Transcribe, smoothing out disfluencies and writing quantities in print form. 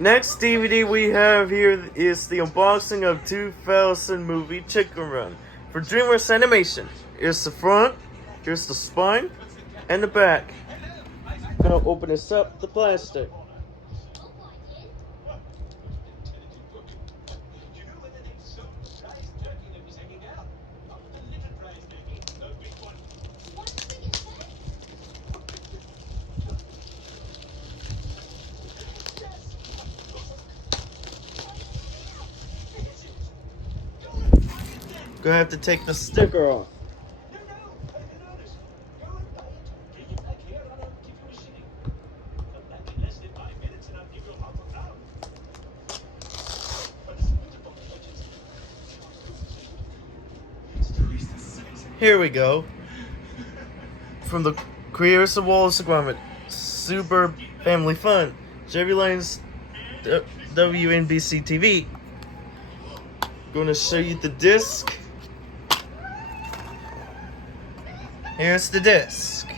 Next DVD we have here is the unboxing of 2000 movie Chicken Run for DreamWorks Animation. Here's the front, here's the spine, and the back. Gonna open this up, the plastic. Gonna have to take the sticker off. Here we go. From the creators of Wallace and Gromit, super family fun. Jerry Lane's WNBC TV. Gonna show you the disc. Here's the disc.